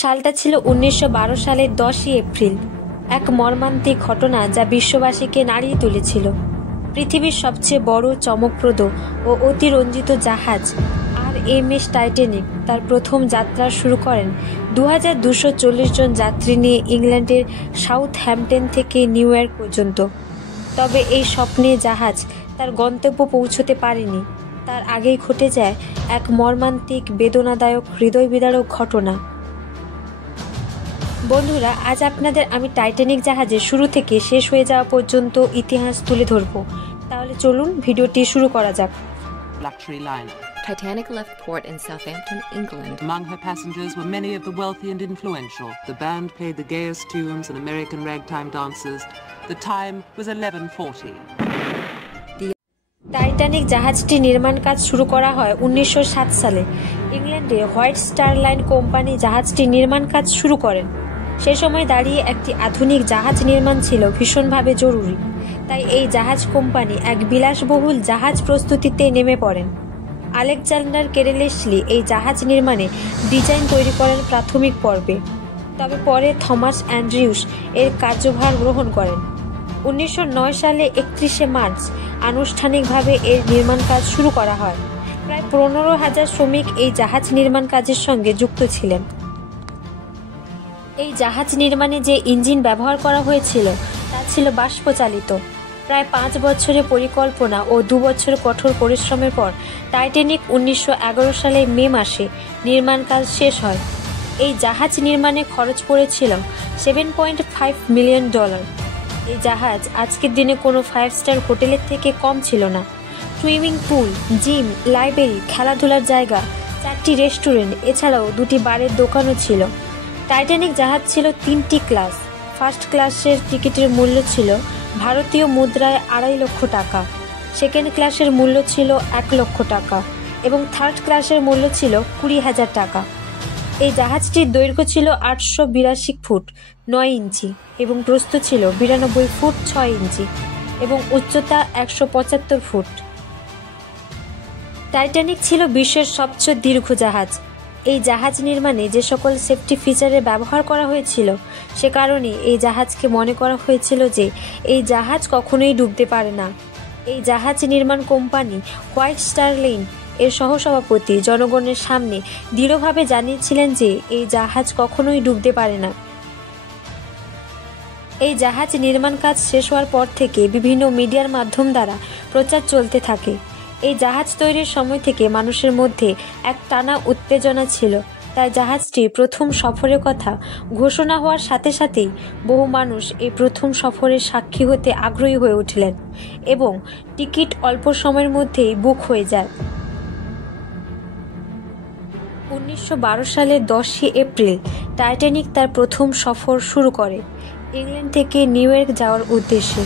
সালটা ছিল 1912 সালের 10ই এপ্রিল। এক মর্মান্তিক ঘটনা যা বিশ্ববাসীকে নাড়িয়ে তুলেছিল। পৃথিবীর সবচেয়ে বড়, চমকপ্রদ ও অতিরঞ্জিত জাহাজ RMS টাইটানিক তার প্রথম যাত্রা শুরু করেন 2240 জন যাত্রী নিয়ে ইংল্যান্ডের সাউথহ্যাম্পটন থেকে নিউ ইয়র্ক পর্যন্ত। তবে এই স্বপ্নের জাহাজ তার গন্তব্য পৌঁছতে পারেনি। তার আগেই ঘটে যায় এক মর্মান্তিক, বেদনাদায়ক, হৃদয় বিদারক ঘটনা। বন্ধুরা, আজ আপনাদের আমি টাইটানিক জাহাজের শুরু থেকে শেষ হয়ে যাওয়া পর্যন্ত ইতিহাস তুলে ধরব। তাহলে চলুন ভিডিওটি শুরু করা যাক। Luxury liner. Titanic left port in Southampton, England. Among her passengers were many of the wealthy and influential. The band played the gayest tunes and American ragtime dances. The time was 11:40. Titanic জাহাজটি নির্মাণ কাজ শুরু করা হয় 1907 সালে। ইংল্যান্ডে white star line company জাহাজটি নির্মাণ কাজ শুরু করেন। সে সময় দাঁড়িয়ে একটি আধুনিক জাহাজ নির্মাণ ছিল ভীষণভাবে জরুরি। তাই এই জাহাজ কোম্পানি এক বিলাসবহুল জাহাজ প্রস্তুতিতে নেমে পড়েন। আলেকজান্ডার কেরেলেসলি এই জাহাজ নির্মাণে ডিজাইন তৈরি করেন প্রাথমিক পর্বে। তবে পরে থমাস অ্যান্ড্রিউস এর কার্যভার গ্রহণ করেন। 1909 সালে 31শে মার্চ আনুষ্ঠানিকভাবে এর নির্মাণ কাজ শুরু করা হয়। প্রায় 15,000 শ্রমিক এই জাহাজ নির্মাণ কাজের সঙ্গে যুক্ত ছিলেন। এই জাহাজ নির্মাণে যে ইঞ্জিন ব্যবহার করা হয়েছিল তা ছিল বাষ্পচালিত। প্রায় 5 বছরের পরিকল্পনা ও 2 বছর কঠোর পরিশ্রমের পর টাইটানিক 1911 সালের মে মাসে নির্মাণ কাজ শেষ হয়। এই জাহাজ নির্মাণে খরচ পড়েছিল $7.5 মিলিয়ন। এই জাহাজ আজকের দিনে কোনো 5 স্টার হোটেলের থেকে কম ছিল না। সুইমিং পুল, জিম, লাইব্রেরি, খেলাধুলার জায়গা, 4টি রেস্টুরেন্ট, এছাড়াও 2টি বারের দোকানও ছিল। টাইটানিক জাহাজ ছিল 3টি ক্লাস। ফার্স্ট ক্লাসের টিকিটের মূল্য ছিল ভারতীয় মুদ্রায় 2.5 লক্ষ টাকা, সেকেন্ড ক্লাসের মূল্য ছিল 1 লক্ষ টাকা এবং থার্ড ক্লাসের মূল্য ছিল 20,000 টাকা। এই জাহাজটির দৈর্ঘ্য ছিল 882 ফুট 9 ইঞ্চি এবং প্রস্থ ছিল 92 ফুট 6 ইঞ্চি এবং উচ্চতা 175 ফুট। টাইটানিক ছিল বিশ্বের সবচেয়ে দীর্ঘ জাহাজ। এই জাহাজ নির্মাণে যে সকল সেফটি ফিচারের ব্যবহার করা হয়েছিল সে কারণে এই জাহাজকে মনে করা হয়েছিল যে এই জাহাজ কখনোই ডুবতে পারে না। এই জাহাজ নির্মাণ কোম্পানি হোয়াইট স্টার লাইন এর সহসভাপতি জনগণের সামনে দৃঢ়ভাবে জানিয়েছিলেন যে এই জাহাজ কখনোই ডুবতে পারে না। এই জাহাজ নির্মাণ কাজ শেষ হওয়ার পর থেকে বিভিন্ন মিডিয়ার মাধ্যম দ্বারা প্রচার চলতে থাকে। এই জাহাজ তৈরির সময় থেকে মানুষের মধ্যে এক টানা উত্তেজনা ছিল। তাই জাহাজটির প্রথম সফরের কথা ঘোষণা হওয়ার সাথে সাথেই বহু মানুষ এই প্রথম সফরের সাক্ষী হতে আগ্রহী হয়ে উঠলেন এবং টিকিট অল্প সময়ের মধ্যেই বুক হয়ে যায়। 1912 সালের 10ই এপ্রিল টাইটানিক তার প্রথম সফর শুরু করে ইংল্যান্ড থেকে নিউ ইয়র্ক যাওয়ার উদ্দেশ্যে।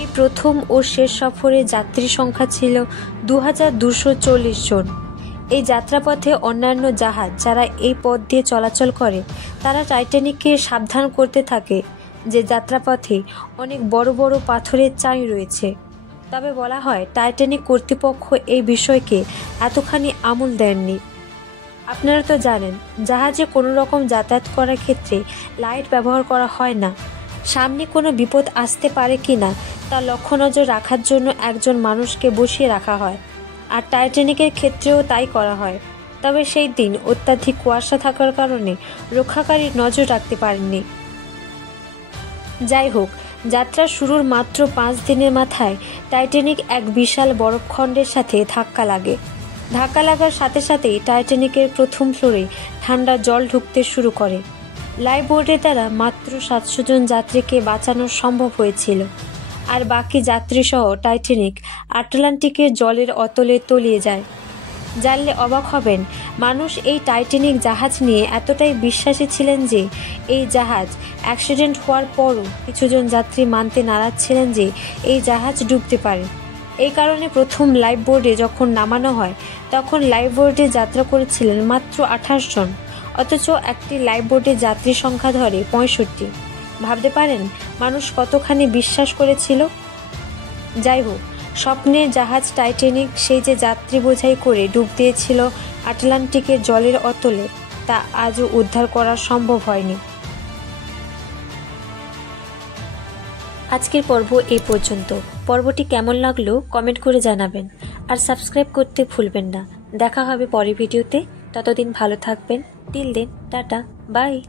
এই প্রথম ও শেষ সফরে যাত্রী সংখ্যা ছিল 2240 জন। এই যাত্রাপথে অন্যান্য জাহাজ যারা এই পথ দিয়ে চলাচল করে তারা টাইটানিককে সাবধান করতে থাকে যে যাত্রাপথে অনেক বড় বড় পাথরের চাই রয়েছে। তবে বলা হয় টাইটানিক কর্তৃপক্ষ এই বিষয়কে এতখানি আমল দেননি। আপনারা তো জানেন জাহাজে কোনো রকম যাতায়াত করার ক্ষেত্রে লাইট ব্যবহার করা হয় না। সামনে কোনো বিপদ আসতে পারে কিনা তা লক্ষ্য নজর রাখার জন্য একজন মানুষকে বসিয়ে রাখা হয়, আর টাইটানিকের ক্ষেত্রেও তাই করা হয়। তবে সেই দিন অত্যাধিক কুয়াশা থাকার কারণে রক্ষাকারী নজর রাখতে পারেননি। যাই হোক, যাত্রা শুরুর মাত্র 5 দিনের মাথায় টাইটানিক এক বিশাল বরফখণ্ডের সাথে ধাক্কা লাগে। ধাক্কা লাগার সাথে সাথেই টাইটানিকের প্রথম ফ্লোরে ঠান্ডা জল ঢুকতে শুরু করে। লাইফ বোটের দ্বারা মাত্র 700 জন যাত্রীকে বাঁচানো সম্ভব হয়েছিল, আর বাকি যাত্রীসহ টাইটানিক আটলান্টিকের জলের অতলে তলিয়ে যায়। জানলে অবাক হবেন, মানুষ এই টাইটানিক জাহাজ নিয়ে এতটাই বিশ্বাসী ছিলেন যে এই জাহাজ অ্যাক্সিডেন্ট হওয়ার পরও কিছুজন যাত্রী মানতে নারাজ ছিলেন যে এই জাহাজ ডুবতে পারে। এই কারণে প্রথম লাইফ বোর্ডে যখন নামানো হয় তখন লাইফ বোর্ডে যাত্রা করেছিলেন মাত্র 28 জন, অথচ একটি লাইফ বোর্ডে যাত্রী সংখ্যা ধরে 65। ভাবতে পারেন মানুষ কতখানি বিশ্বাস করেছিল। যাই হোক, স্বপ্নের জাহাজ টাইটানিক সেই যে যাত্রী বোঝাই করে ডুব দিয়েছিল আটলান্টিকের জলের অতলে, তা আজও উদ্ধার করা সম্ভব হয়নি। আজকের পর্ব এই পর্যন্ত। পর্বটি কেমন লাগলো কমেন্ট করে জানাবেন, আর সাবস্ক্রাইব করতে ভুলবেন না। দেখা হবে পরের ভিডিওতে। ততদিন ভালো থাকবেন। Till then, tata, by.